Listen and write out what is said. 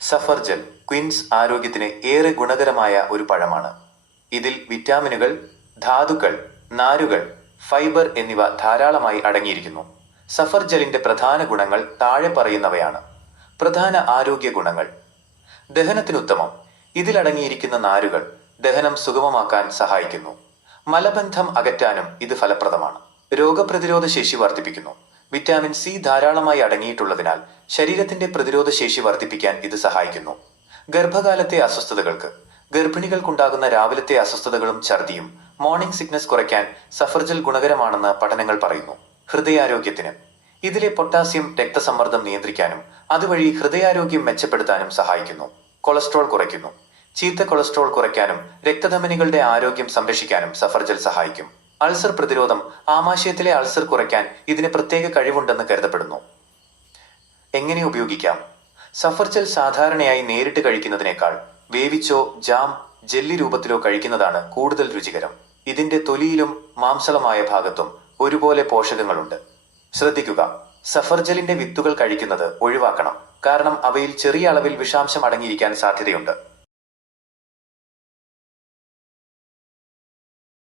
സഫർജൽ ക്വിൻസ് ആരോഗ്യത്തിന് ഏറെ ഗുണകരമായ ഒരു പഴമാണ്. ഇതിൽ വിറ്റാമിനുകൾ, ധാതുക്കൾ, നാരുകൾ, ഫൈബർ എന്നിവ ധാരാളമായി അടങ്ങിയിരിക്കുന്നു. സഫർജലിന്റെ പ്രധാന ഗുണങ്ങൾ താഴെ പറയുന്നവയാണ്. പ്രധാന ആരോഗ്യ ഗുണങ്ങൾ: ദഹനത്തിനുത്തമം. ഇതിലടങ്ങിയിരിക്കുന്ന നാരുകൾ ദഹനം സുഗമമാക്കാൻ സഹായിക്കുന്നു. മലബന്ധം അകറ്റാനും ഇത് ഫലപ്രദമാണ്. രോഗപ്രതിരോധ ശേഷി വർദ്ധിപ്പിക്കുന്നു. വിറ്റാമിൻ സി ധാരാളമായി അടങ്ങിയിട്ടുള്ളതിനാൽ ശരീരത്തിന്റെ പ്രതിരോധ ശേഷി വർദ്ധിപ്പിക്കാൻ ഇത് സഹായിക്കുന്നു. ഗർഭകാലത്തെ അസ്വസ്ഥതകൾക്ക്. ഗർഭിണികൾക്കുണ്ടാകുന്ന രാവിലത്തെ അസ്വസ്ഥതകളും ഛർദിയും മോർണിംഗ് സിക്നസ് കുറയ്ക്കാൻ സഫർജൽ ഗുണകരമാണെന്ന് പഠനങ്ങൾ പറയുന്നു. ഹൃദയാരോഗ്യത്തിന്. ഇതിലെ പൊട്ടാസ്യം രക്തസമ്മർദ്ദം നിയന്ത്രിക്കാനും അതുവഴി ഹൃദയാരോഗ്യം മെച്ചപ്പെടുത്താനും സഹായിക്കുന്നു. കൊളസ്ട്രോൾ കുറയ്ക്കുന്നു. ചീത്ത കൊളസ്ട്രോൾ കുറയ്ക്കാനും രക്തധമനികളുടെ ആരോഗ്യം സംരക്ഷിക്കാനും സഫർജൽ സഹായിക്കും. അൾസർ പ്രതിരോധം. ആമാശയത്തിലെ അൾസർ കുറയ്ക്കാൻ ഇതിന് പ്രത്യേക കഴിവുണ്ടെന്ന് കരുതപ്പെടുന്നു. എങ്ങനെ ഉപയോഗിക്കാം? സഫർജൽ സാധാരണയായി നേരിട്ട് കഴിക്കുന്നതിനേക്കാൾ വേവിച്ചോ ജാം, ജെല്ലി രൂപത്തിലോ കഴിക്കുന്നതാണ് കൂടുതൽ രുചികരം. ഇതിന്റെ തൊലിയിലും മാംസളമായ ഭാഗത്തും ഒരുപോലെ പോഷകങ്ങളുണ്ട്. ശ്രദ്ധിക്കുക, സഫർജലിന്റെ വിത്തുകൾ കഴിക്കുന്നത് ഒഴിവാക്കണം. കാരണം അവയിൽ ചെറിയ അളവിൽ വിഷാംശം അടങ്ങിയിരിക്കാൻ സാധ്യതയുണ്ട്.